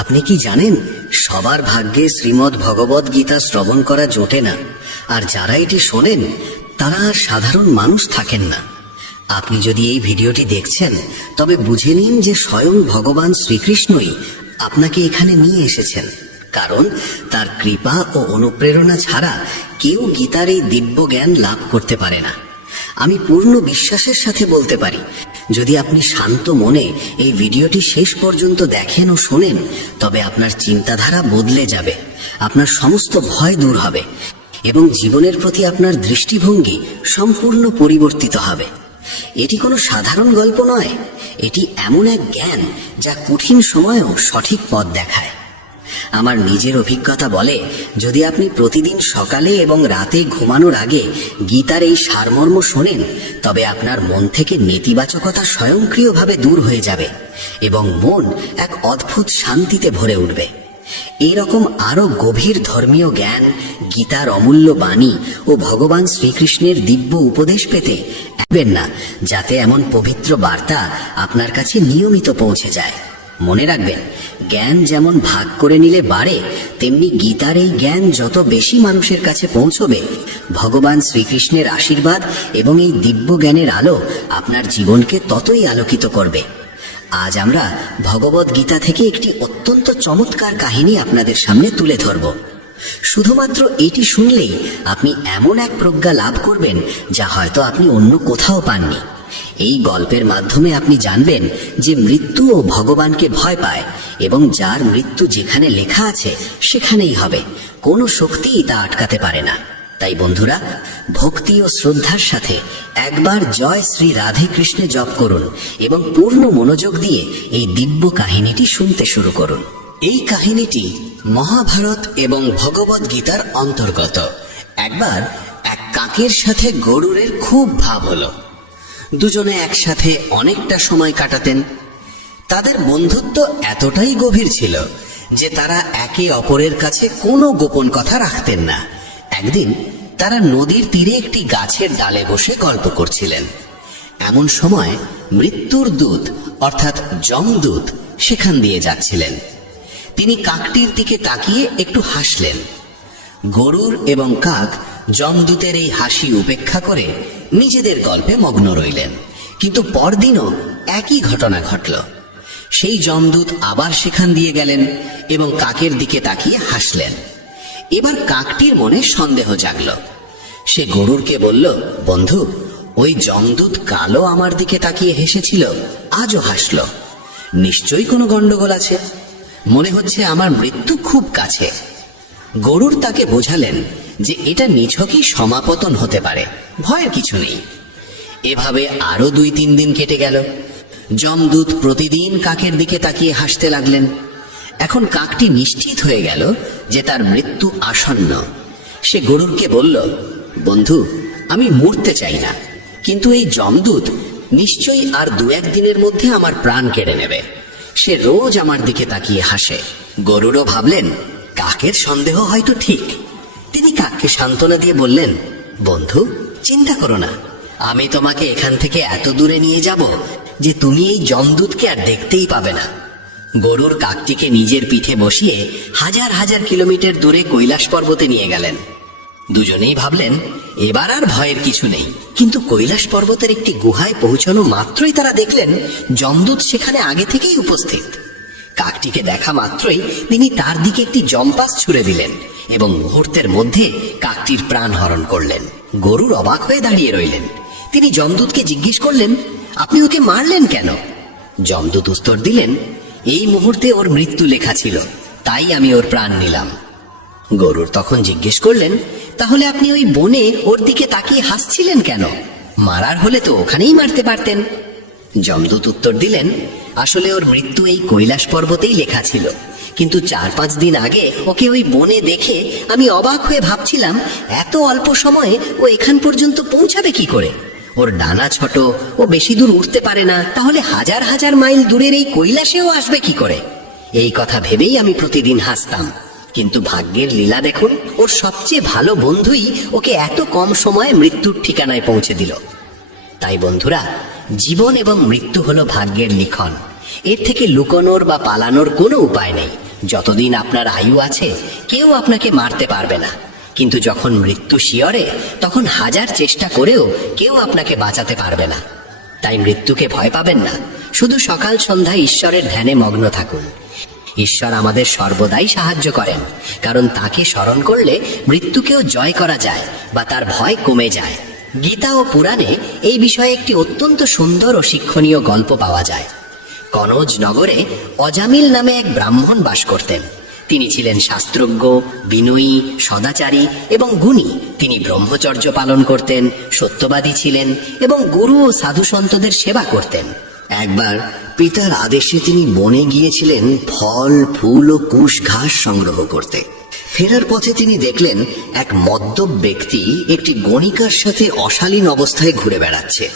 আপনি কি জানেন, সবার ভাগ্যে শ্রীমদ্ ভগবদ গীতা শ্রবণ করা জোটে না, আর যারা এটি শোনেন তারা আর সাধারণ মানুষ থাকেন না। আপনি যদি এই ভিডিওটি দেখছেন তবে বুঝে নিন যে স্বয়ং ভগবান শ্রীকৃষ্ণই আপনাকে এখানে নিয়ে এসেছেন, কারণ তার কৃপা ও অনুপ্রেরণা ছাড়া কেউ গীতার এই দিব্য জ্ঞান লাভ করতে পারে না। আমি পূর্ণ বিশ্বাসের সাথে বলতে পারি, যদি আপনি শান্ত মনে এই ভিডিওটি শেষ পর্যন্ত দেখেন ও শোনেন তবে আপনার চিন্তাধারা বদলে যাবে, আপনার সমস্ত ভয় দূর হবে এবং জীবনের প্রতি আপনার দৃষ্টিভঙ্গি সম্পূর্ণ পরিবর্তিত হবে। এটি কোনো সাধারণ গল্প নয়, এটি এমন এক জ্ঞান যা কঠিন সময়েও সঠিক পথ দেখায়। আমার নিজের অভিজ্ঞতা বলে, যদি আপনি প্রতিদিন সকালে এবং রাতে ঘুমানোর আগে গীতার এই সারমর্ম শোনেন তবে আপনার মন থেকে নেতিবাচকতা স্বয়ংক্রিয়ভাবে দূর হয়ে যাবে এবং মন এক অদ্ভুত শান্তিতে ভরে উঠবে। এইরকম আরো গভীর ধর্মীয় জ্ঞান, গীতার অমূল্য বাণী ও ভগবান শ্রীকৃষ্ণের দিব্য উপদেশ পেতে একবেন না, যাতে এমন পবিত্র বার্তা আপনার কাছে নিয়মিত পৌঁছে যায়। মনে রাখবেন, জ্ঞান যেমন ভাগ করে নিলে বাড়ে, তেমনি গীতার এই জ্ঞান যত বেশি মানুষের কাছে পৌঁছবে, ভগবান শ্রীকৃষ্ণের আশীর্বাদ এবং এই দিব্য জ্ঞানের আলো আপনার জীবনকে ততই আলোকিত করবে। আজ আমরা ভগবদ গীতা থেকে একটি অত্যন্ত চমৎকার কাহিনী আপনাদের সামনে তুলে ধরব। শুধুমাত্র এটি শুনলেই আপনি এমন এক প্রজ্ঞা লাভ করবেন যা হয়তো আপনি অন্য কোথাও পাননি। এই গল্পের মাধ্যমে আপনি জানবেন যে মৃত্যু ও ভগবানকে ভয় পায় এবং যার মৃত্যু যেখানে লেখা আছে সেখানেই হবে, কোনো শক্তিই তা আটকাতে পারে না। তাই বন্ধুরা, ভক্তি ও শ্রদ্ধার সাথে একবার জয় শ্রী রাধে কৃষ্ণে জপ করুন এবং পূর্ণ মনোযোগ দিয়ে এই দিব্য কাহিনীটি শুনতে শুরু করুন। এই কাহিনীটি মহাভারত এবং ভগবদ গীতার অন্তর্গত। একবার এক কাকের সাথে গরুরের খুব ভাব হলো। দুজনে একসাথে অনেকটা সময় কাটাতেন। তাদের বন্ধুত্ব এতটাই গভীর ছিল যে তারা একে অপরের কাছে কোনো গোপন কথা রাখতেন না। একদিন তারা নদীর তীরে একটি গাছের ডালে বসে গল্প করছিলেন। এমন সময় মৃত্যুর দূত অর্থাৎ যমদূত সেখান দিয়ে যাচ্ছিলেন। তিনি কাকটির দিকে তাকিয়ে একটু হাসলেন। গরুর এবং কাক যমদূতের এই হাসি উপেক্ষা করে নিজেদের গল্পে মগ্ন রইলেন। কিন্তু পরদিনও একই ঘটনা ঘটল। সেই যমদূত আবার সেখান দিয়ে গেলেন এবং কাকের দিকে তাকিয়ে হাসলেন। এবার কাকটির মনে সন্দেহ জাগল। সে গরুরকে বলল, বন্ধু, ওই যমদূত কালও আমার দিকে তাকিয়ে হেসেছিল, আজও হাসল। নিশ্চয়ই কোনো গন্ডগোল আছে, মনে হচ্ছে আমার মৃত্যু খুব কাছে। গরুর তাকে বোঝালেন যে এটা নিছকই সমাপতন হতে পারে, ভয়ের কিছু নেই। এভাবে আরো 2-3 দিন কেটে গেল। যমদূত প্রতিদিন কাকের দিকে তাকিয়ে হাসতে লাগলেন। এখন কাকটি নিশ্চিত হয়ে গেল যে তার মৃত্যু আসন্ন। সে গরুরকে বলল, বন্ধু, আমি মরতে চাই না, কিন্তু এই যমদূত নিশ্চয়ই আর 2-1 দিনের মধ্যে আমার প্রাণ কেড়ে নেবে। সে রোজ আমার দিকে তাকিয়ে হাসে। গরুরও ভাবলেন কাকের সন্দেহ হয়তো ঠিক। তিনি কাককে সান্ত্বনা দিয়ে বললেন, বন্ধু, চিন্তা করো না, আমি তোমাকে এখান থেকে এত দূরে নিয়ে যাব যে তুমি এই যমদূতকে আর দেখতেই পাবে না। গরুর কাকটিকে নিজের পিঠে বসিয়ে হাজার হাজার কিলোমিটার দূরে কৈলাস পর্বতে নিয়ে গেলেন। দুজনেই ভাবলেন এবার আর ভয়ের কিছু নেই। কিন্তু কৈলাস পর্বতের একটি গুহায় পৌঁছানো মাত্রই তারা দেখলেন যমদূত সেখানে আগে থেকেই উপস্থিত। কাকটিকে দেখা মাত্রই তিনি তার দিকে একটি জম্পাস ছুড়ে দিলেন এবং মুহূর্তের মধ্যে কাকটির প্রাণ হরণ করলেন। গরুর অবাক হয়ে দাঁড়িয়ে রইলেন। তিনি যমদূতকে জিজ্ঞেস করলেন, আপনি ওকে মারলেন কেন? যমদূত উত্তর দিলেন, এই মুহূর্তে ওর মৃত্যু লেখা ছিল, তাই আমি ওর প্রাণ নিলাম। গরুর তখন জিজ্ঞেস করলেন, তাহলে আপনি ওই বনে ওর দিকে তাকিয়ে হাসছিলেন কেন? মারার হলে তো ওখানেই মারতে পারতেন। যমদূত উত্তর দিলেন, আসলে ওর মৃত্যু এই কৈলাস পর্বতেই লেখা ছিল, কিন্তু 4-5 দিন আগে ওকে ওই বনে দেখে আমি অবাক হয়ে ভাবছিলাম এত অল্প সময়ে ও এখান পর্যন্ত পৌঁছাবে কি করে। ওর ডানা ছোট, ও বেশি দূর উঠতে পারে না, তাহলে হাজার হাজার মাইল দূরের এই কৈলাসেও আসবে কি করে। এই কথা ভেবেই আমি প্রতিদিন হাসতাম। কিন্তু ভাগ্যের লীলা দেখুন, ওর সবচেয়ে ভালো বন্ধুই ওকে এত কম সময়ে মৃত্যুর ঠিকানায় পৌঁছে দিল। তাই বন্ধুরা, জীবন এবং মৃত্যু হলো ভাগ্যের লিখন। এর থেকে লুকোনোর বা পালানোর কোনো উপায় নেই। যতদিন আপনার আয়ু আছে কেউ আপনাকে মারতে পারবে না, কিন্তু যখন মৃত্যু শিয়রে তখন হাজার চেষ্টা করেও কেউ আপনাকে বাঁচাতে পারবে না। তাই মৃত্যুকে ভয় পাবেন না, শুধু সকাল সন্ধ্যা ঈশ্বরের ধ্যানে মগ্ন থাকুন। ঈশ্বর আমাদের সর্বদাই সাহায্য করেন, কারণ তাকে স্মরণ করলে মৃত্যুকেও জয় করা যায় বা তার ভয় কমে যায়। গীতা ও পুরাণে এই বিষয়ে একটি অত্যন্ত সুন্দর ও শিক্ষণীয় গল্প পাওয়া যায়। কনৌজ নগরে অজামিল নামে এক ব্রাহ্মণ বাস করতেন। তিনি ছিলেন শাস্ত্রজ্ঞ, বিনয়ী, সদাচারী এবং গুণী। তিনি ব্রহ্মচর্য পালন করতেন, সত্যবাদী ছিলেন এবং গুরু ও সাধু সন্তদের সেবা করতেন। একবার পিতার আদেশে তিনি বনে গিয়েছিলেন ফল, ফুল ও কুশ ঘাস সংগ্রহ করতে। ফেরার পথে তিনি দেখলেন এক মদ্যপ ব্যক্তি একটি গণিকার সাথে অশালীন অবস্থায় ঘুরে বেড়াচ্ছে।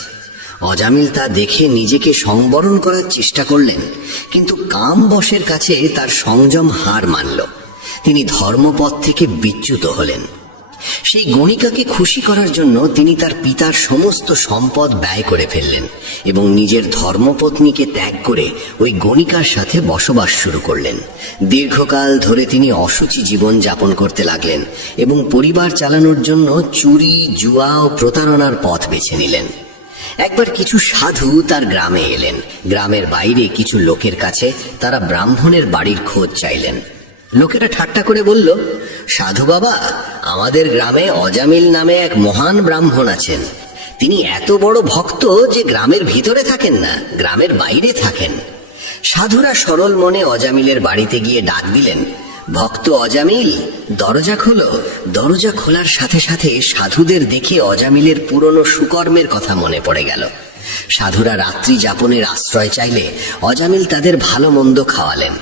অজামিল তা দেখে নিজেকে সংবরণ করার চেষ্টা করলেন, কিন্তু কাম বশের কাছে তার সংযম হার মানল। তিনি ধর্মপথ থেকে বিচ্যুত হলেন। সেই গণিকাকে খুশি করার জন্য তিনি তার পিতার সমস্ত সম্পদ ব্যয় করে ফেললেন এবং নিজের ধর্মপত্নীকে ত্যাগ করে ওই গণিকার সাথে বসবাস শুরু করলেন। দীর্ঘকাল ধরে তিনি অসুচি জীবন যাপন করতে লাগলেন এবং পরিবার চালানোর জন্য চুরি, জুয়া ও প্রতারণার পথ বেছে নিলেন। একবার কিছু সাধু তার গ্রামে এলেন। গ্রামের বাইরে কিছু লোকের কাছে তারা ব্রাহ্মণের বাড়ির খোঁজ চাইলেন। লোকেরা ঠাট্টা করে বলল, সাধু বাবা, আমাদের গ্রামে অজামিল নামে এক মহান ব্রাহ্মণ আছেন। তিনি এত বড় ভক্ত যে গ্রামের ভিতরে থাকেন না, গ্রামের বাইরে থাকেন। সাধুরা সরল মনে অজামিলের বাড়িতে গিয়ে ডাক দিলেন, ভক্ত অজামিল, দরজা খোলো। দরজা খোলার সাথে সাথে সাধুদের দেখে অজামিলের পুরনো সুকর্মের কথা মনে পড়ে গেল। সাধুরা রাত্রি যাপনের আশ্রয় চাইলে অজামিল তাদের ভালো মন্দ খাওয়ালেন।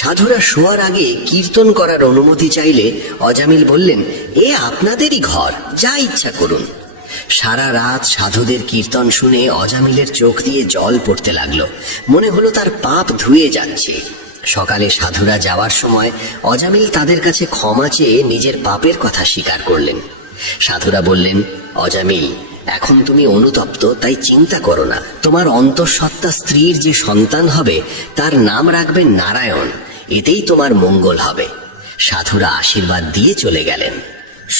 সাধুরা শোয়ার আগে কীর্তন করার অনুমতি চাইলে অজামিল বললেন, এ আপনাদেরই ঘর, যা ইচ্ছা করুন। সারা রাত সাধুদের কীর্তন শুনে অজামিলের চোখ দিয়ে জল পড়তে লাগলো। মনে হলো তার পাপ ধুয়ে যাচ্ছে। সকালে সাধুরা যাওয়ার সময় অজামিল তাদের কাছে ক্ষমা চেয়ে নিজের পাপের কথা স্বীকার করলেন। সাধুরা বললেন, অজামিল, এখন তুমি অনুতপ্ত, তাই চিন্তা করো না। তোমার অন্তঃসত্ত্বা স্ত্রীর যে সন্তান হবে তার নাম রাখবে নারায়ণ, এতেই তোমার মঙ্গল হবে। সাধুরা আশীর্বাদ দিয়ে চলে গেলেন।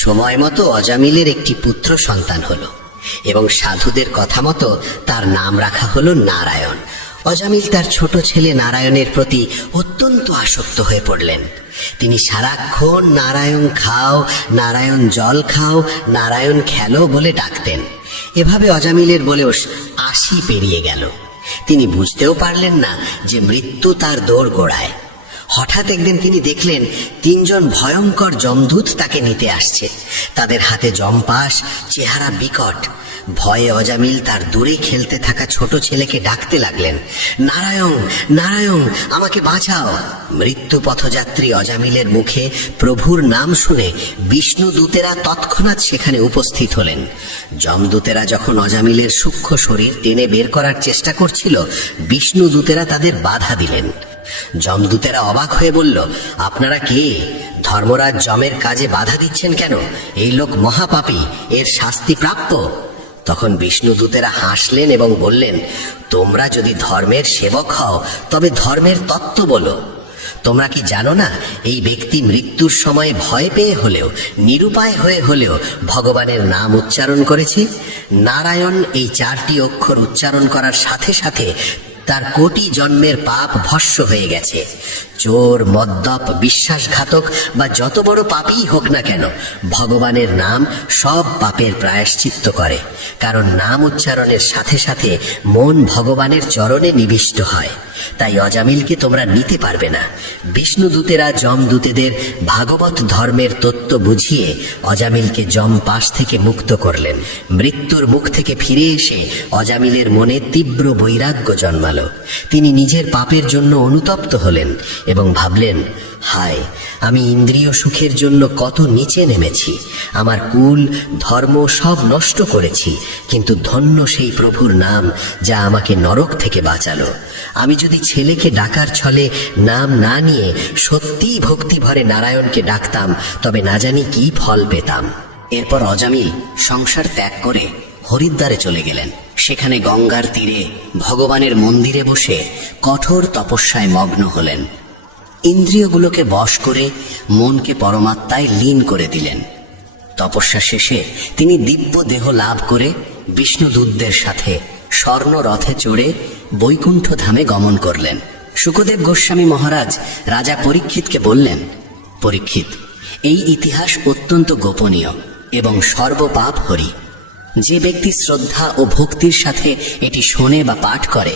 সময় মতো অজামিলের একটি পুত্র সন্তান হলো এবং সাধুদের কথা মতো তার নাম রাখা হলো নারায়ণ। অজামিল তার ছোট ছেলে নারায়ণের প্রতি অত্যন্ত আসক্ত হয়ে পড়লেন। তিনি সারাক্ষণ নারায়ণ খাও, নারায়ণ জল খাও, নারায়ণ খেলো বলে ডাকতেন। এভাবে অজামিলের বয়স ৮০ পেরিয়ে গেল। তিনি বুঝতেও পারলেন না যে মৃত্যু তার দোর গোড়ায়। হঠাৎ একদিন তিনি দেখলেন ৩ জন ভয়ঙ্কর যমদূত তাকে নিতে আসছে। তাদের হাতে যমপাশ, চেহারা বিকট। ভয়ে অজামিল তার দূরে খেলতে থাকা ছোট ছেলেকে ডাকতে লাগলেন, নারায়ণ, নারায়ণ, আমাকে বাঁচাও। মৃত্যু পথযাত্রী অজামিলের মুখে প্রভুর নাম শুনে বিষ্ণু দূতেরা তৎক্ষণাৎ সেখানে উপস্থিত হলেন। যমদূতেরা যখন অজামিলের সূক্ষ্ম শরীর টেনে বের করার চেষ্টা করছিল, বিষ্ণু দূতেরা তাদের বাধা দিলেন। যমদূতেরা অবাক হয়ে বলল, আপনারা কে? ধর্মরাজ যমের কাজে বাধা দিচ্ছেন কেন? এই লোক মহাপাপী, এর শাস্তি প্রাপ্য। তখন বিষ্ণুদূতেরা হাসলেন এবং বললেন, তোমরা যদি ধর্মের সেবক হও তবে ধর্মের তত্ত্ব বলো। তোমরা কি জানো না, এই ব্যক্তি মৃত্যুর সময় ভয় পেয়ে হলেও, নিরুপায় হয়ে হলেও ভগবানের নাম উচ্চারণ করেছে। নারায়ণ এই 4টি অক্ষর উচ্চারণ করার সাথে সাথে তার কোটি জন্মের পাপ ভস্ম হয়ে গেছে। চোর, মদ্যপ, বিশ্বাসঘাতক বা যত বড় পাপই হোক না কেন, ভগবানের নাম সব পাপের প্রায়শ্চিত্ত করে, কারণ নাম উচ্চারণের সাথে সাথে মন ভগবানের চরণে নিবিষ্ট হয়। তাই অজামিলকে তোমরা নিতে পারবে না। বিষ্ণুদূতেরা যমদূতেদের ভাগবত ধর্মের তত্ত্ব বুঝিয়ে অজামিলকে যম পাশ থেকে মুক্ত করলেন। মৃত্যুর মুখ থেকে ফিরে এসে অজামিলের মনে তীব্র বৈরাগ্য জন্মালো। তিনি নিজের পাপের জন্য অনুতপ্ত হলেন এবং ভাবলেন, হায়, আমি ইন্দ্রিয় সুখের জন্য কত নিচে নেমেছি। আমার কুল, ধর্ম সব নষ্ট করেছি, কিন্তু ধন্য সেই প্রভুর নাম যা আমাকে নরক থেকে বাঁচালো। আমি যদি ছেলেকে ডাকার ছলে নাম না নিয়ে সত্যিই ভক্তি ভরে নারায়ণকে ডাকতাম, তবে না জানি কি ফল পেতাম। এরপর অজামিল সংসার ত্যাগ করে হরিদ্বারে চলে গেলেন। সেখানে গঙ্গার তীরে ভগবানের মন্দিরে বসে কঠোর তপস্যায় মগ্ন হলেন। ইন্দ্রিয়গুলোকে বশ করে মনকে পরমাত্মায় লীন করে দিলেন। তপস্যা শেষে তিনি দিব্য দেহ লাভ করে বিষ্ণুদূতদের সাথে স্বর্ণ রথে চড়ে বৈকুণ্ঠ ধামে গমন করলেন। শুকদেব গোস্বামী মহারাজ রাজা পরীক্ষিতকে বললেন, পরীক্ষিত, এই ইতিহাস অত্যন্ত গোপনীয় এবং সর্বপাপ হরি। যে ব্যক্তি শ্রদ্ধা ও ভক্তির সাথে এটি শোনে বা পাঠ করে,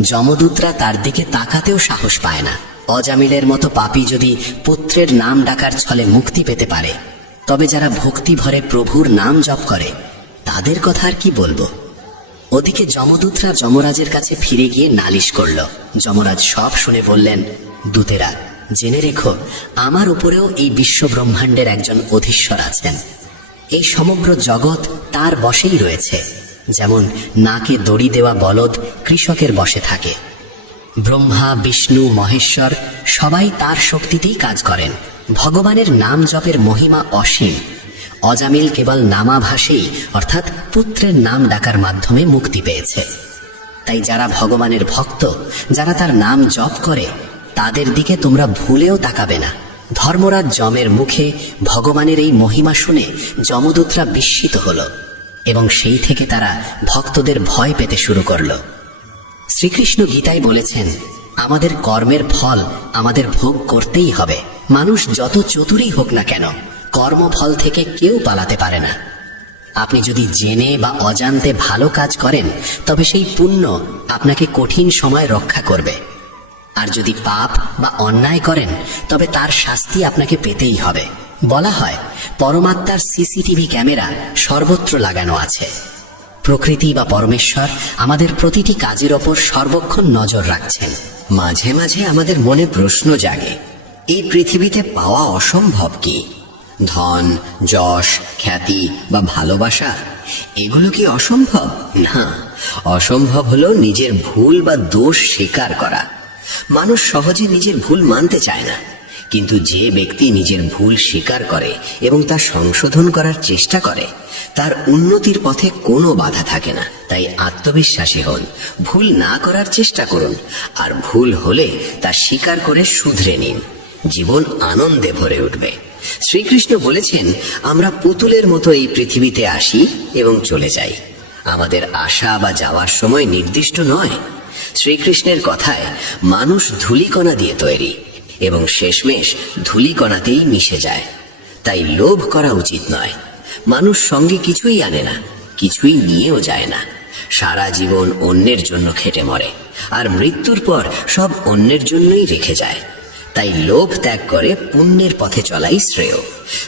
যমদূতরা তার দিকে তাকাতেও সাহস পায় না। অজামিলের মতো পাপী যদি পুত্রের নাম ডাকার ছলে মুক্তি পেতে পারে, তবে যারা ভক্তি ভরে প্রভুর নাম জপ করে তাদের কথা আর কি বলবো। ওদিকে যমদূতরা যমরাজের কাছে ফিরে গিয়ে নালিশ করল। যমরাজ সব শুনে বললেন, দূতেরা, জেনে রেখো, আমার উপরেও এই বিশ্ব ব্রহ্মাণ্ডের একজন অধীশ্বর আছেন। এই সমগ্র জগৎ তার বশেই রয়েছে। যেমন নাকে দড়ি দেওয়া বলদ কৃষকের বশে থাকে, ব্রহ্মা, বিষ্ণু, মহেশ্বর সবাই তার শক্তিতেই কাজ করেন। ভগবানের নাম জপের মহিমা অসীম। অজামিল কেবল নামাভাসেই অর্থাৎ পুত্রের নাম ডাকার মাধ্যমে মুক্তি পেয়েছে। তাই যারা ভগবানের ভক্ত, যারা তার নাম জপ করে, তাদের দিকে তোমরা ভুলেও তাকাবে না। ধর্মরাজ যমের মুখে ভগবানের এই মহিমা শুনে যমদূতরা বিস্মিত হল এবং সেই থেকে তারা ভক্তদের ভয় পেতে শুরু করল। শ্রীকৃষ্ণ গীতায় বলেছেন, আমাদের কর্মের ফল আমাদের ভোগ করতেই হবে। মানুষ যত চতুরই হোক না কেন, কর্মফল থেকে কেউ পালাতে পারে না। আপনি যদি জেনে বা অজান্তে ভালো কাজ করেন, তবে সেই পুণ্য আপনাকে কঠিন সময় রক্ষা করবে। আর যদি পাপ বা অন্যায় করেন, তবে তার শাস্তি আপনাকে পেতেই হবে। বলা হয়, পরমাত্মার সিসিটিভি ক্যামেরা সর্বত্র লাগানো আছে। প্রকৃতি বা পরমেশ্বর আমাদের প্রতিটি কাজের ওপর সর্বক্ষণ নজর রাখছেন। মাঝে মাঝে আমাদের মনে প্রশ্ন জাগে, এই পৃথিবীতে পাওয়া অসম্ভব কি? ধন, যশ, খ্যাতি বা ভালোবাসা, এগুলো কি অসম্ভব? না, অসম্ভব হলো নিজের ভুল বা দোষ স্বীকার করা। মানুষ সহজে নিজের ভুল মানতে চায় না, কিন্তু যে ব্যক্তি নিজের ভুল স্বীকার করে এবং তা সংশোধন করার চেষ্টা করে, তার উন্নতির পথে কোনো বাধা থাকে না। তাই আত্মবিশ্বাসী হন, ভুল না করার চেষ্টা করুন, আর ভুল হলে তা স্বীকার করে শুধরে নিন। জীবন আনন্দে ভরে উঠবে। শ্রীকৃষ্ণ বলেছেন, আমরা পুতুলের মতো এই পৃথিবীতে আসি এবং চলে যাই। আমাদের আসা বা যাওয়ার সময় নির্দিষ্ট নয়। শ্রীকৃষ্ণের কথায় মানুষ ধূলিকণা দিয়ে তৈরি এবং শেষমেশ ধূলিকণাতেই মিশে যায়। তাই লোভ করা উচিত নয়। মানুষ সঙ্গে কিছুই আনে না, কিছুই নিয়েও যায় না। সারা জীবন অন্যের জন্য খেটে মরে, আর মৃত্যুর পর সব অন্যের জন্যই রেখে যায়। তাই লোভ ত্যাগ করে পুণ্যের পথে চলাই শ্রেয়।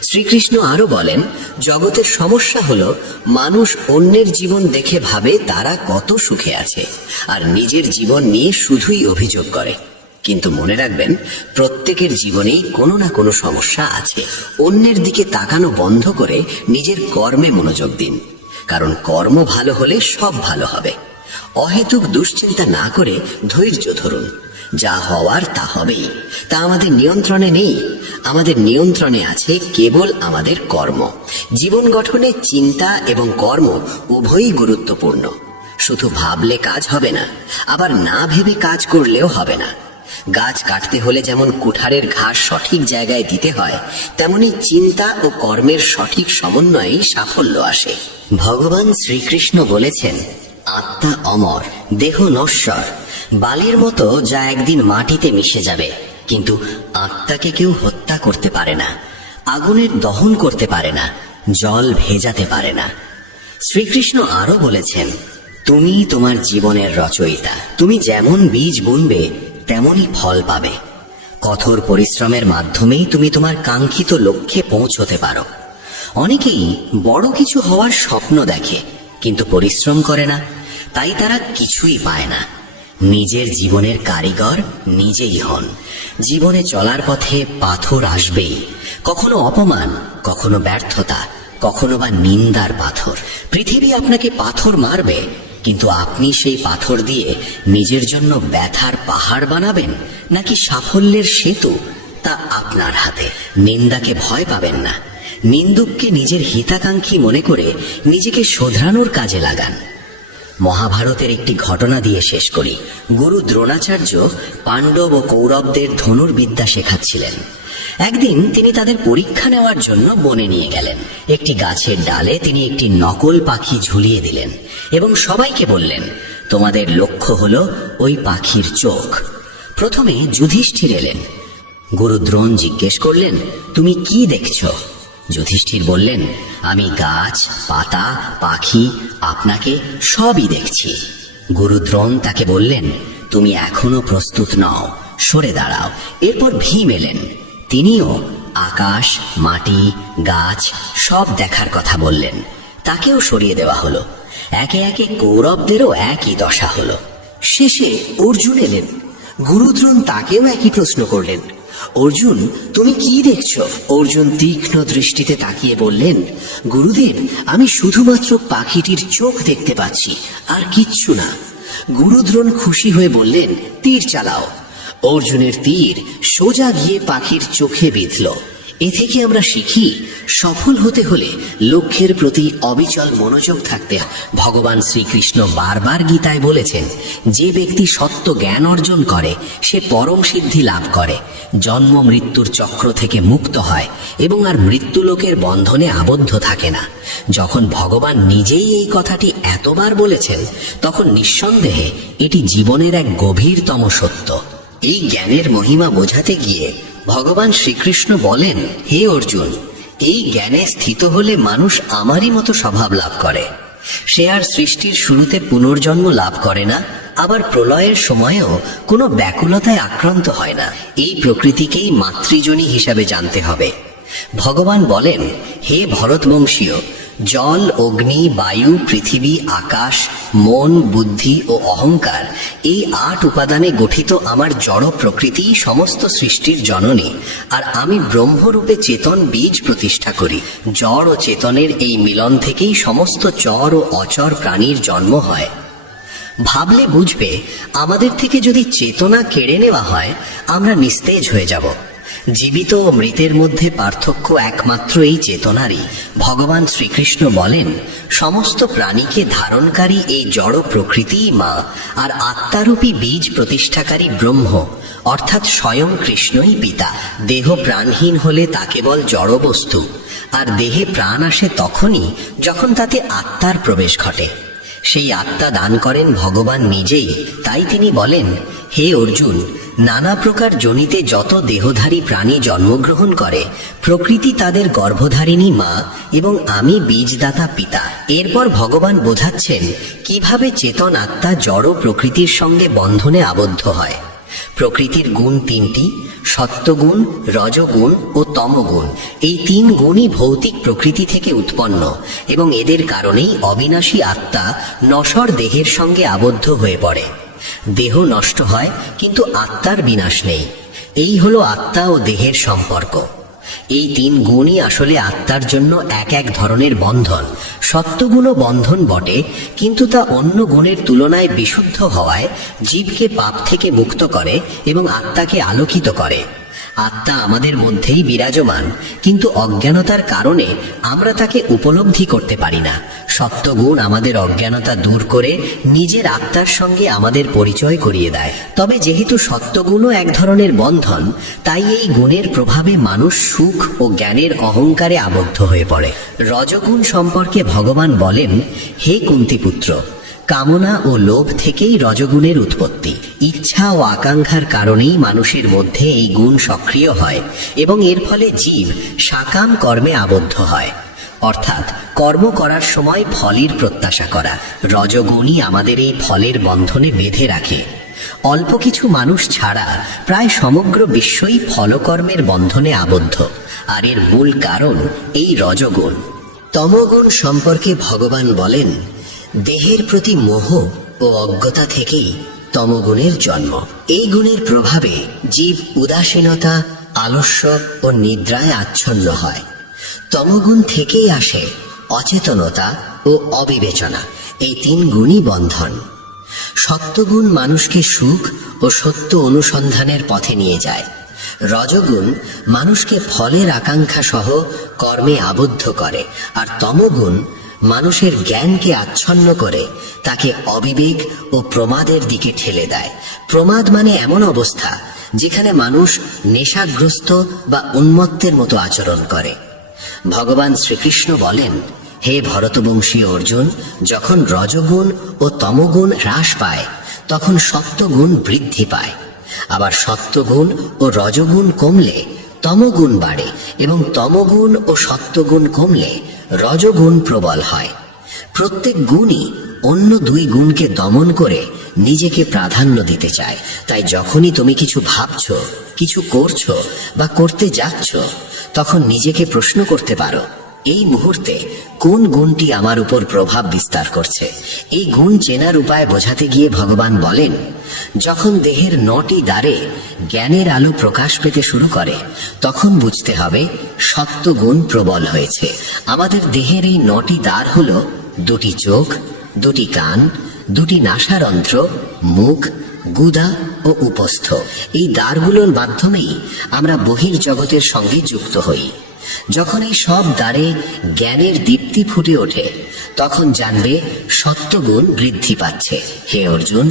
শ্রীকৃষ্ণ আরো বলেন, জগতের সমস্যা হলো মানুষ অন্যের জীবন দেখে ভাবে তারা কত সুখে আছে, আর নিজের জীবন নিয়ে শুধুই অভিযোগ করে। কিন্তু মনে রাখবেন, প্রত্যেকের জীবনেই কোনো না কোনো সমস্যা আছে। অন্যের দিকে তাকানো বন্ধ করে নিজের কর্মে মনোযোগ দিন, কারণ কর্ম ভালো হলে সব ভালো হবে। অহেতুক দুশ্চিন্তা না করে ধৈর্য ধরুন। যা হওয়ার তা হবেই, তা আমাদের নিয়ন্ত্রণে নেই। আমাদের নিয়ন্ত্রণে আছে কেবল আমাদের কর্ম। জীবন গঠনে চিন্তা এবং কর্ম উভয়ই গুরুত্বপূর্ণ। শুধু ভাবলে কাজ হবে না, আবার না ভেবে কাজ করলেও হবে না। গাছ কাটতে হলে যেমন কুঠারের ঘাস সঠিক জায়গায় দিতে হয়, তেমনি চিন্তা ও কর্মের সঠিক সমন্বয়েই সাফল্য আসে। ভগবান শ্রীকৃষ্ণ বলেছেন, আত্মা অমর, দেহ নশ্বর, বালির মতো যা একদিন মাটিতে মিশে যাবে। কিন্তু আত্মাকে কেউ হত্যা করতে পারে না, আগুনের দহন করতে পারে না, জল ভেজাতে পারে না। শ্রীকৃষ্ণ আরো বলেছেন, তুমি তোমার জীবনের রচয়িতা। তুমি যেমন বীজ বুনবে তেমনই ফল পাবে। কঠোর পরিশ্রমের মাধ্যমেই তুমি তোমার কাঙ্ক্ষিত লক্ষ্যে পৌঁছতে পারো। অনেকেই বড় কিছু হওয়ার স্বপ্ন দেখে, কিন্তু পরিশ্রম করে না, তাই তারা কিছুই পায় না। নিজের জীবনের কারিগর নিজেই হন। জীবনে চলার পথে পাথর আসবেই, কখনো অপমান, কখনো ব্যর্থতা, কখনো বা নিন্দার পাথর। পৃথিবী আপনাকে পাথর মারবে, কিন্তু আপনি সেই পাথর দিয়ে নিজের জন্য ব্যথার পাহাড় বানাবেন নাকি সাফল্যের সেতু, তা আপনার হাতে। নিন্দাকে ভয় পাবেন না। নিন্দুককে নিজের হিতাকাঙ্ক্ষী মনে করে নিজেকে শোধরানোর কাজে লাগান। মহাভারতের একটি ঘটনা দিয়ে শেষ করি। গুরু দ্রোণাচার্য পাণ্ডব ও কৌরবদের ধনুর্বিদ্যা শেখাচ্ছিলেন। একদিন তিনি তাদের পরীক্ষা নেওয়ার জন্য বনে নিয়ে গেলেন। একটি গাছের ডালে তিনি একটি নকল পাখি ঝুলিয়ে দিলেন এবং সবাইকে বললেন, তোমাদের লক্ষ্য হলো ওই পাখির চোখ। প্রথমে যুধিষ্ঠির এলেন। গুরু দ্রোণ জিজ্ঞেস করলেন, তুমি কি দেখছো? যুধিষ্ঠির বললেন, আমি গাছ, পাতা, পাখি, আপনাকে সবই দেখছি। গুরু দ্রোণ তাকে বললেন, তুমি এখনো প্রস্তুত নও, সরে দাঁড়াও। এরপর ভীম এলেন। তিনিও আকাশ, মাটি, গাছ সব দেখার কথা বললেন। তাকেও সরিয়ে দেওয়া হলো। একে একে কৌরবদেরও একই দশা হলো। শেষে অর্জুন এলেন। গুরু দ্রোণ তাকেও একই প্রশ্ন করলেন, অর্জুন তুমি কি দেখছো? অর্জুন তীক্ষ্ণ দৃষ্টিতে তাকিয়ে বললেন, গুরুদেব, আমি শুধুমাত্র পাখিটির চোখ দেখতে পাচ্ছি, আর কিচ্ছু না। গুরু দ্রোণ খুশি হয়ে বললেন, তীর চালাও। অর্জুনের তীর সোজা গিয়ে পাখির চোখে বিঁধল। এ থেকে আমরা শিখি, সফল হতে হলে লক্ষ্যের প্রতি অবিচল মনোযোগ থাকতে হয়। ভগবান শ্রীকৃষ্ণ বারবার গীতায় বলেছেন, যে ব্যক্তি সত্য জ্ঞান অর্জন করে সে পরম সিদ্ধি লাভ করে, জন্ম মৃত্যুর চক্র থেকে মুক্ত হয় এবং আর মৃত্যুলোকের বন্ধনে আবদ্ধ থাকে না। যখন ভগবান নিজেই এই কথাটি এতবার বলেছেন, তখন নিঃসন্দেহে এটি জীবনের এক গভীরতম সত্য। এই জ্ঞানের মহিমা বোঝাতে গিয়ে ভগবান শ্রীকৃষ্ণ বলেন, হে অর্জুন, এই জ্ঞানে স্থিত হলে মানুষ আমারই মতো স্বভাব লাভ করে। সে আর সৃষ্টির শুরুতে পুনর্জন্ম লাভ করে না, আবার প্রলয়ের সময়ও কোনো ব্যাকুলতায় আক্রান্ত হয় না। এই প্রকৃতিকেই মাতৃজনী হিসাবে জানতে হবে। ভগবান বলেন, হে ভরতবংশীয়, জল, অগ্নি, বায়ু, পৃথিবী, আকাশ, মন, বুদ্ধি ও অহংকার, এই 8 উপাদানে গঠিত আমার জড় প্রকৃতি সমস্ত সৃষ্টির জননী, আর আমি ব্রহ্মরূপে চেতন বীজ প্রতিষ্ঠা করি। জড় ও চেতনের এই মিলন থেকেই সমস্ত চর ও অচর প্রাণীর জন্ম হয়। ভাবলে বুঝবে, আমাদের থেকে যদি চেতনা কেড়ে নেওয়া হয়, আমরা নিস্তেজ হয়ে যাব। জীবিত ও মৃতের মধ্যে পার্থক্য একমাত্র এই চেতনারই। ভগবান শ্রীকৃষ্ণ বলেন, সমস্ত প্রাণীকে ধারণকারী এই জড় প্রকৃতিই মা, আর আত্মারূপী বীজ প্রতিষ্ঠাকারী ব্রহ্ম, অর্থাৎ স্বয়ং কৃষ্ণই পিতা। দেহ প্রাণহীন হলে তা কেবল জড় বস্তু, আর দেহে প্রাণ আসে তখনই যখন তাতে আত্মার প্রবেশ ঘটে। সেই আত্মা দান করেন ভগবান নিজেই। তাই তিনি বলেন, হে অর্জুন, নানা প্রকার যোনিতে যত দেহধারী প্রাণী জন্মগ্রহণ করে, প্রকৃতি তাদের গর্ভধারিণী মা এবং আমি বীজদাতা পিতা। এরপর ভগবান বোঝাচ্ছেন কিভাবে চেতন আত্মা জড় প্রকৃতির সঙ্গে বন্ধনে আবদ্ধ হয়। প্রকৃতির গুণ 3টি, সত্ত্বগুণ, রজগুণ ও তমগুণ। এই 3 গুণই ভৌতিক প্রকৃতি থেকে উৎপন্ন এবং এদের কারণেই অবিনাশী আত্মা নশ্বর দেহের সঙ্গে আবদ্ধ হয়ে পড়ে। দেহ নষ্ট হয়, কিন্তু আত্মার বিনাশ নেই। এই হলো আত্মা ও দেহের সম্পর্ক। এই 3 গুণই আসলে আত্মার জন্য এক এক ধরনের বন্ধন। সত্ত্বগুণও বন্ধন বটে, কিন্তু তা অন্য গুণের তুলনায় বিশুদ্ধ হওয়ায় জীবকে পাপ থেকে মুক্ত করে এবং আত্মাকে আলোকিত করে। আত্মা আমাদের মধ্যেই বিরাজমান, কিন্তু অজ্ঞানতার কারণে আমরা তাকে উপলব্ধি করতে পারি না। সত্ত্বগুণ আমাদের অজ্ঞানতা দূর করে নিজের আত্মার সঙ্গে আমাদের পরিচয় করিয়ে দেয়। তবে যেহেতু সত্ত্বগুণও এক ধরনের বন্ধন, তাই এই গুণের প্রভাবে মানুষ সুখ ও জ্ঞানের অহংকারে আবদ্ধ হয়ে পড়ে। রজগুণ সম্পর্কে ভগবান বলেন, হে কুন্তিপুত্র, কামনা ও লোভ থেকেই রজগুণের উৎপত্তি। ইচ্ছা ও আকাঙ্ক্ষার কারণেই মানুষের মধ্যে এই গুণ সক্রিয় হয় এবং এর ফলে জীব সাকাম কর্মে আবদ্ধ হয়, অর্থাৎ কর্ম করার সময় ফলের প্রত্যাশা করা। রজগুণই আমাদের এই ফলের বন্ধনে বেঁধে রাখে। অল্প কিছু মানুষ ছাড়া প্রায় সমগ্র বিশ্বই ফলকর্মের বন্ধনে আবদ্ধ, আর এর মূল কারণ এই রজগুণ। তমগুণ সম্পর্কে ভগবান বলেন, দেহের প্রতি মোহ ও অজ্ঞতা থেকেই তমগুণের জন্ম। এই গুণের প্রভাবে জীব উদাসীনতা, আলস্য ও নিদ্রায় আচ্ছন্ন হয়। তমগুণ থেকেই আসে অচেতনতা ও অবিবেচনা। এই 3 গুণই বন্ধন। সত্ত্বগুণ মানুষকে সুখ ও সত্য অনুসন্ধানের পথে নিয়ে যায়। রজগুণ মানুষকে ফলের আকাঙ্ক্ষা সহ কর্মে আবদ্ধ করে, আর তমগুণ মানুষের জ্ঞানকে আচ্ছন্ন করে তাকে অবিবেক ও প্রমাদের দিকে ঠেলে দেয়। প্রমাদ মানে এমন অবস্থা যেখানে মানুষ নেশাগ্রস্ত বা উন্মত্তের মতো আচরণ করে। ভগবান শ্রীকৃষ্ণ বলেন, হে ভরতবংশীয় অর্জুন, যখন রজগুণ ও তমগুণ হ্রাস পায় তখন সত্ত্বগুণ বৃদ্ধি পায়। আবার সত্ত্বগুণ ও রজগুণ কমলে তমগুণ বাড়ে এবং তমগুণ ও সত্ত্বগুণ কমলে রজগুণ প্রবল হয়। প্রত্যেক গুণই অন্য দুই গুণকে দমন করে নিজেকে প্রাধান্য দিতে চায়। তাই যখনই তুমি কিছু ভাবছো, কিছু করছো বা করতে যাচ্ছ, তখন নিজেকে প্রশ্ন করতে পারো, এই মুহূর্তে কোন গুণটি আমার উপর প্রভাব বিস্তার করছে। এই গুণ চেনার উপায় বোঝাতে গিয়ে ভগবান বলেন, যখন দেহের 9টি দ্বারে জ্ঞানের আলো প্রকাশ পেতে শুরু করে তখন বুঝতে হবে সত্ত্বগুণ প্রবল হয়েছে। আমাদের দেহের এই 9টি দ্বার হলো 2টি চোখ, 2টি কান, 2টি নাসারন্ধ্র, মুখ, গুদা ও উপস্থ। এই দ্বারগুলোর মাধ্যমেই আমরা বহির্জগতের সঙ্গে যুক্ত হই। যখন এই সব দ্বারে জ্ঞানের দীপ্তি ফুটে ওঠে তখন জানবে সত্ত্বগুণ বৃদ্ধি পাচ্ছে। হে অর্জুন,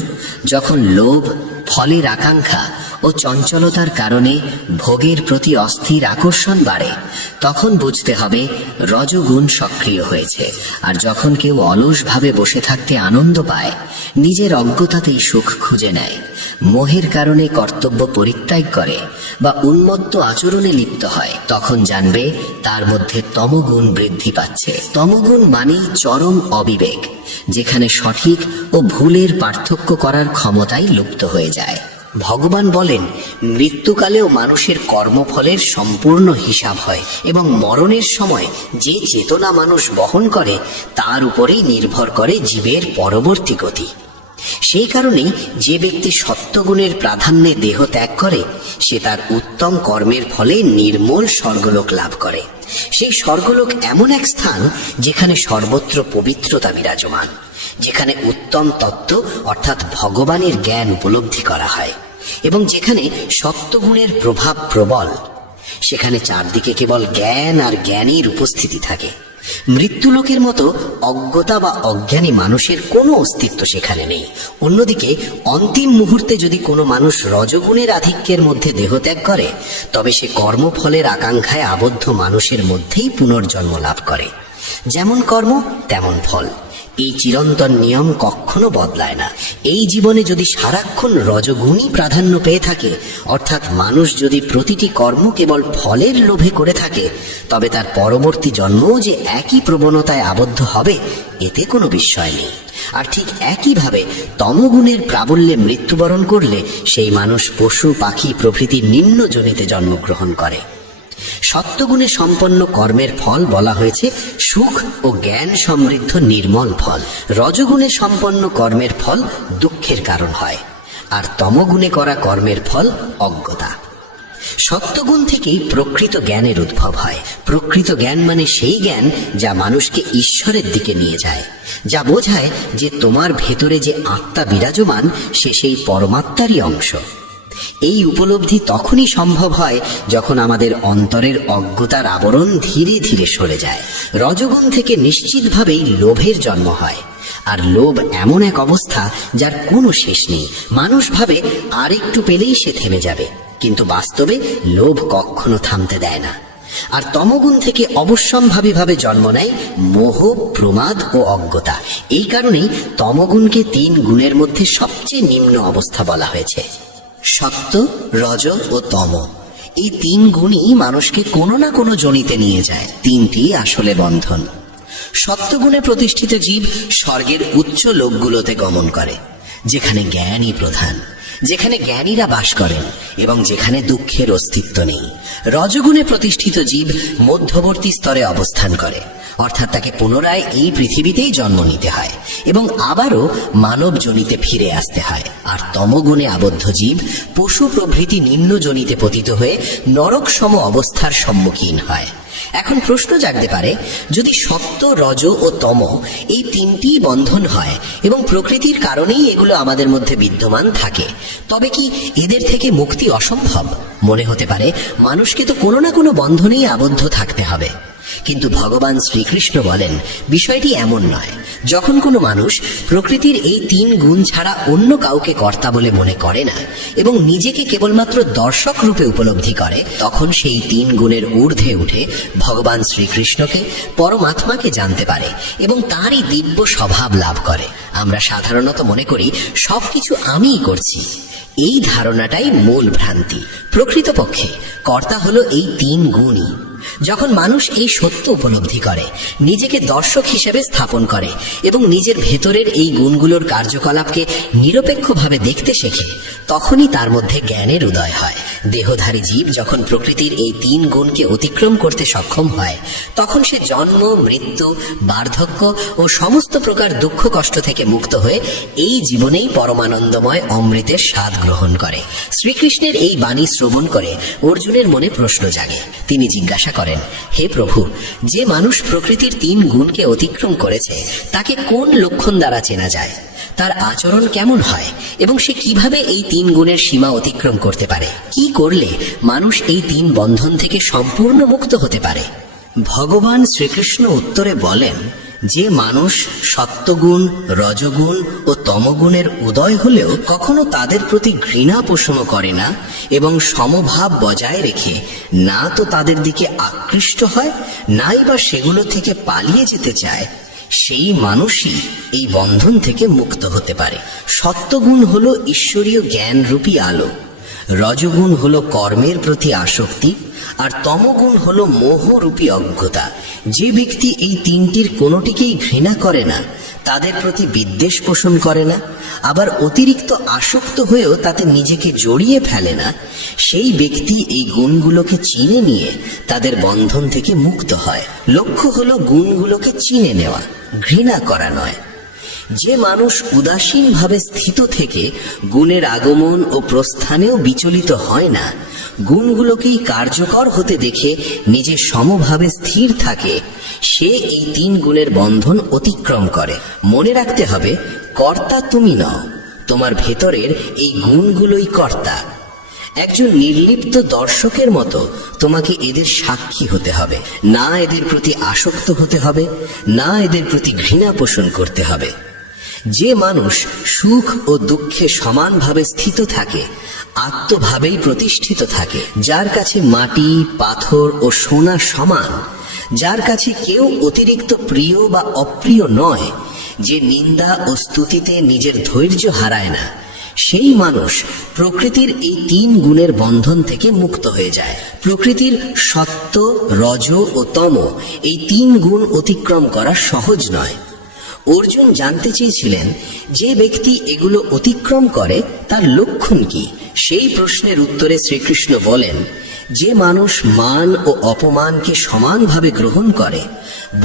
যখন লোভ, ফলের আকাঙ্ক্ষা ও চঞ্চলতার কারণে ভোগের প্রতি অস্থির আকর্ষণ বাড়ে তখন বুঝতে হবে রজগুণ সক্রিয় হয়েছে। আর যখন কেউ অলসভাবে বসে থাকতে আনন্দ পায়, নিজের অজ্ঞতাতেই সুখ খুঁজে নেয়, মোহের কারণে কর্তব্য পরিত্যাগ করে বা উন্মত্ত আচরণে লিপ্ত হয়, তখন জানবে তার মধ্যে তমগুণ বৃদ্ধি পাচ্ছে। তমগুণ মানেই চরম অবিবেক, যেখানে সঠিক ও ভুলের পার্থক্য করার ক্ষমতাই লুপ্ত হয়ে যায়। ভগবান বলেন, মৃত্যুকালেও মানুষের কর্মফলের সম্পূর্ণ হিসাব হয় এবং মরণের সময় যে চেতনা মানুষ বহন করে তার উপরেই নির্ভর করে জীবের পরবর্তী গতি। সেই কারণেই যে ব্যক্তি সত্ত্বগুণের প্রাধান্যে দেহ ত্যাগ করে সে তার উত্তম কর্মের ফলে নির্মল স্বর্গলোক লাভ করে। সেই স্বর্গলোক এমন এক স্থান যেখানে সর্বত্র পবিত্রতা বিরাজমান, যেখানে উত্তম তত্ত্ব অর্থাৎ ভগবানের জ্ঞান উপলব্ধি করা হয় এবং যেখানে সত্ত্বগুণের প্রভাব প্রবল। সেখানে চারদিকে কেবল জ্ঞান আর জ্ঞানীর উপস্থিতি থাকে। মৃত্যুলোকের মতো অজ্ঞতা বা অজ্ঞানী মানুষের কোনো অস্তিত্ব সেখানে নেই। অন্যদিকে অন্তিম মুহূর্তে যদি কোনো মানুষ রজগুণের আধিক্যের মধ্যে দেহত্যাগ করে তবে সে কর্মফলের আকাঙ্ক্ষায় আবদ্ধ মানুষের মধ্যেই পুনর্জন্ম লাভ করে। যেমন কর্ম তেমন ফল, এই চিরন্তন নিয়ম কখনো বদলায় না। এই জীবনে যদি সারাক্ষণ রজগুণই প্রাধান্য পেয়ে থাকে, অর্থাৎ মানুষ যদি প্রতিটি কর্ম কেবল ফলের লোভে করে থাকে, তবে তার পরবর্তী জন্মও যে একই প্রবণতায় আবদ্ধ হবে এতে কোনো বিস্ময় নেই। আর ঠিক একইভাবে তমগুণের প্রাবল্যে মৃত্যুবরণ করলে সেই মানুষ পশু পাখি প্রভৃতির নিম্ন যোনিতে জন্মগ্রহণ করে। সত্ত্বগুণে সম্পন্ন কর্মের ফল বলা হয়েছে সুখ ও জ্ঞান সমৃদ্ধ নির্মল ফল। রজগুণে সম্পন্ন কর্মের ফল দুঃখের কারণ হয়, আর তমগুণে করা কর্মের ফল অজ্ঞতা। সত্ত্বগুণ থেকেই প্রকৃত জ্ঞানের উদ্ভব হয়। প্রকৃত জ্ঞান মানে সেই জ্ঞান যা মানুষকে ঈশ্বরের দিকে নিয়ে যায়, যা বোঝায় যে তোমার ভেতরে যে আত্মা বিরাজমান সে সেই পরমাত্মারই অংশ। এই উপলব্ধি তখনই সম্ভব হয় যখন আমাদের অন্তরের অজ্ঞতার আবরণ ধীরে ধীরে সরে যায়। রজগুণ থেকে নিশ্চিতভাবেই লোভের জন্ম হয়, আর লোভ এমন এক অবস্থা যার কোনো শেষ নেই। মানুষ ভাবে আর একটু পেলেই সে থেমে যাবে, কিন্তু বাস্তবে লোভ কখনো থামতে দেয় না। আর তমগুণ থেকে অবশ্যম্ভাবীভাবে জন্ম নেয় মোহ, প্রমাদ ও অজ্ঞতা। এই কারণেই তমগুণকে 3 গুণের মধ্যে সবচেয়ে নিম্ন অবস্থা বলা হয়েছে। সত্ত্ব, রজ ও তম এই 3 গুণই মানুষকে কোনো না কোনো যোনিতে নিয়ে যায়। 3টি আসলে বন্ধন। সত্ত্বগুণে প্রতিষ্ঠিত জীব স্বর্গের উচ্চ লোকগুলোতে গমন করে, যেখানে জ্ঞানই প্রধান, যেখানে জ্ঞানীরা বাস করেন এবং যেখানে দুঃখের অস্তিত্ব নেই। রজগুণে প্রতিষ্ঠিত জীব মধ্যবর্তী স্তরে অবস্থান করে, অর্থাৎ তাকে পুনরায় এই পৃথিবীতেই জন্ম নিতে হয় এবং আবারও মানব যোনিতে ফিরে আসতে হয়। আর তমগুণে আবদ্ধ জীব পশু প্রভৃতি নিম্ন যোনিতে পতিত হয়ে নরক সম অবস্থার সম্মুখীন হয়। এখন প্রশ্ন জাগতে পারে, যদি সত্ত্ব, রজ ও তম এই 3টি বন্ধন হয় এবং প্রকৃতির কারণেই এগুলো আমাদের মধ্যে বিদ্যমান থাকে, তবে কি এদের থেকে মুক্তি অসম্ভব? মনে হতে পারে মানুষকে তো কোনো না কোনো বন্ধনেই আবদ্ধ থাকতে হবে। কিন্তু ভগবান শ্রীকৃষ্ণ বলেন বিষয়টি এমন নয়। যখন কোনো মানুষ প্রকৃতির এই 3 গুণ ছাড়া অন্য কাউকে কর্তা বলে মনে করে না এবং নিজেকে কেবলমাত্র দর্শক রূপে উপলব্ধি করে, তখন সেই 3 গুণের ঊর্ধ্বে উঠে ভগবান শ্রীকৃষ্ণকে, পরমাত্মাকে জানতে পারে এবং তাঁরই দিব্য স্বভাব লাভ করে। আমরা সাধারণত মনে করি সবকিছু আমিই করছি। এই ধারণাটাই মূল ভ্রান্তি। প্রকৃতপক্ষে কর্তা হলো এই 3 গুণই। যখন মানুষ এই সত্য উপলব্ধি করে, নিজেকে দর্শক হিসেবে স্থাপন করে এবং নিজের ভেতরের এই গুণগুলোর কার্যকলাপকে নিরপেক্ষভাবে দেখতে শেখে, তখনই তার মধ্যে জ্ঞানের উদয় হয়। দেহধারী জীব যখন প্রকৃতির এই 3 গুণকে অতিক্রম করতে সক্ষম হয়, তখন সে জন্ম, মৃত্যু, বার্ধক্য ও সমস্ত প্রকার দুঃখ কষ্ট থেকে মুক্ত হয়ে এই জীবনেই পরমানন্দময় অমৃতের স্বাদ গ্রহণ করে। শ্রীকৃষ্ণের এই বাণী শ্রবণ করে অর্জুনের মনে প্রশ্ন জাগে। তিনি জিজ্ঞাসা করেন, হে প্রভু, যে মানুষ প্রকৃতির 3 গুণকে অতিক্রম করেছে তাকে কোন লক্ষণ দ্বারা চেনা যায়? তার আচরণ কেমন হয় এবং সে কিভাবে এই 3 গুণের সীমা অতিক্রম করতে পারে? কি করলে মানুষ এই 3 বন্ধন থেকে সম্পূর্ণ মুক্ত হতে পারে? ভগবান শ্রীকৃষ্ণ উত্তরে বলেন, যে মানুষ সত্যগুণ, রজগুণ ও তমগুণের উদয় হলেও কখনো তাদের প্রতি ঘৃণা পোষণ করে না এবং সমভাব বজায় রেখে না তো তাদের দিকে আকৃষ্ট হয়, নাই বা সেগুলো থেকে পালিয়ে যেতে চায়, সেই মানুষই এই বন্ধন থেকে মুক্ত হতে পারে। সত্যগুণ হলো ঈশ্বরীয় জ্ঞানরূপী আলো, রজগুণ হলো কর্মের প্রতি আসক্তি, আর তমগুণ হলো মোহরূপী অজ্ঞতা। যে ব্যক্তি এই 3টির কোনোটিকেই ঘৃণা করে না, তাদের প্রতি বিদ্বেষ পোষণ করে না, আবার অতিরিক্ত আসক্ত হয়েও তাতে নিজেকে জড়িয়ে ফেলে না, সেই ব্যক্তি এই গুণগুলোকে চিনে নিয়ে তাদের বন্ধন থেকে মুক্ত হয়। লক্ষ্য হলো গুণগুলোকে চিনে নেওয়া, ঘৃণা করা নয়। যে মানুষ উদাসীনভাবে স্থিত থেকে গুণের আগমন ও প্রস্থানেও বিচলিত হয় না, গুণগুলোকেই কার্যকর হতে দেখে নিজে সমভাবে স্থির থাকে, সে এই 3 গুণের বন্ধন অতিক্রম করে। মনে রাখতে হবে, কর্তা তুমি নও, তোমার ভেতরের এই গুণগুলোই কর্তা। একজন নির্লিপ্ত দর্শকের মতো তোমাকে এদের সাক্ষী হতে হবে, না এদের প্রতি আসক্ত হতে হবে, না এদের প্রতি ঘৃণা পোষণ করতে হবে। যে মানুষ সুখ ও দুঃখে সমানভাবে স্থিত থাকে, আত্মভাবেই প্রতিষ্ঠিত থাকে, যার কাছে মাটি, পাথর ও সোনা সমান, যার কাছে কেউ অতিরিক্ত প্রিয় বা অপ্রিয় নয়, যে নিন্দা ও স্তুতিতে নিজের ধৈর্য হারায় না, সেই মানুষ প্রকৃতির এই 3 গুণের বন্ধন থেকে মুক্ত হয়ে যায়। প্রকৃতির সত্য, রজ ও তম এই 3 গুণ অতিক্রম করা সহজ নয়। অর্জুন জানতে চেয়েছিলেন, যে ব্যক্তি এগুলো অতিক্রম করে তার লক্ষণ কি? সেই প্রশ্নের উত্তরে শ্রীকৃষ্ণ বলেন, যে মানুষ মান ও অপমানকে সমানভাবে গ্রহণ করে,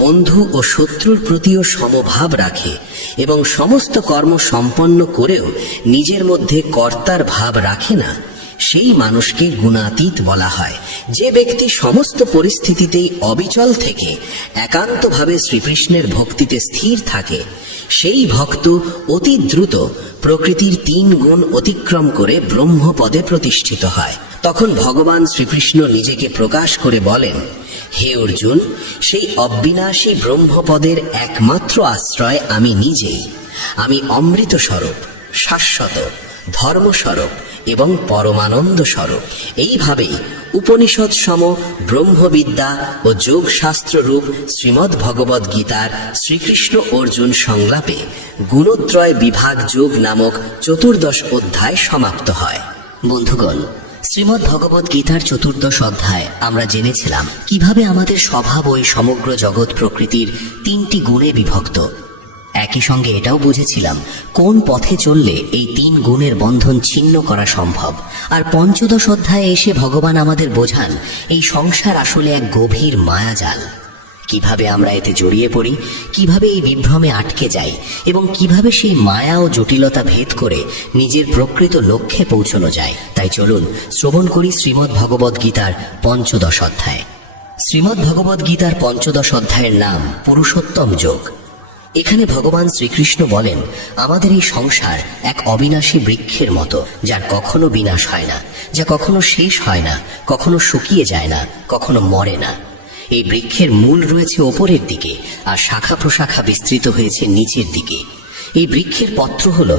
বন্ধু ও শত্রুর প্রতিও সমভাব রাখে এবং সমস্ত কর্ম সম্পন্ন করেও নিজের মধ্যে কর্তার ভাব রাখে না, সেই মানুষকে গুণাতীত বলা হয়। যে ব্যক্তি সমস্ত পরিস্থিতিতেই অবিচল থেকে একান্তভাবে শ্রীকৃষ্ণের ভক্তিতে স্থির থাকে, সেই ভক্ত অতি দ্রুত প্রকৃতির 3 গুণ অতিক্রম করে ব্রহ্মপদে প্রতিষ্ঠিত হয়। তখন ভগবান শ্রীকৃষ্ণ নিজেকে প্রকাশ করে বলেন, হে অর্জুন, সেই অবিনাশী ব্রহ্মপদের একমাত্র আশ্রয় আমি নিজেই। আমি অমৃত স্বরূপ, শাশ্বত, ধর্মস্বরূপ এবং পরমানন্দ স্বরূপ। এইভাবেই উপনিষদ সম ব্রহ্মবিদ্যা ও যোগশাস্ত্র রূপ শ্রীমদ্ ভগবদ গীতার শ্রীকৃষ্ণ অর্জুন সংলাপে গুণত্রয় বিভাগ যোগ নামক 14 অধ্যায় সমাপ্ত হয়। বন্ধুগণ, শ্রীমদ্ ভগবদ গীতার 14 অধ্যায় আমরা জেনেছিলাম কিভাবে আমাদের স্বভাব ওই সমগ্র জগৎ প্রকৃতির 3টি গুণে বিভক্ত। একই সঙ্গে এটাও বুঝেছিলাম কোন পথে চললে এই 3 গুণের বন্ধন ছিন্ন করা সম্ভব। আর 15 অধ্যায়ে এসে ভগবান আমাদের বোঝান এই সংসার আসলে এক গভীর মায়াজাল। কিভাবে আমরা এতে জড়িয়ে পড়ি, কিভাবে এই বিভ্রমে আটকে যাই এবং কিভাবে সেই মায়া ও জটিলতা ভেদ করে নিজের প্রকৃত লক্ষ্যে পৌঁছানো যায়। তাই চলুন শ্রবণ করি শ্রীমদ্ ভগবদ গীতার 15 অধ্যায়। শ্রীমদ্ ভগবদ গীতার 15 অধ্যায়ের নাম পুরুষোত্তম যোগ। এখানে ভগবান শ্রীকৃষ্ণ বলেন, আমাদের এই সংসার এক অবিনাশী বৃক্ষের মতো, যার কখনো বিনাশ হয় না, যা কখনো শেষ হয় না, কখনো শুকিয়ে যায় না, কখনো মরে না। এই বৃক্ষের মূল রয়েছে ওপরের দিকে আর শাখা প্রশাখা বিস্তৃত হয়েছে নিচের দিকে। এই বৃক্ষের পত্র হলো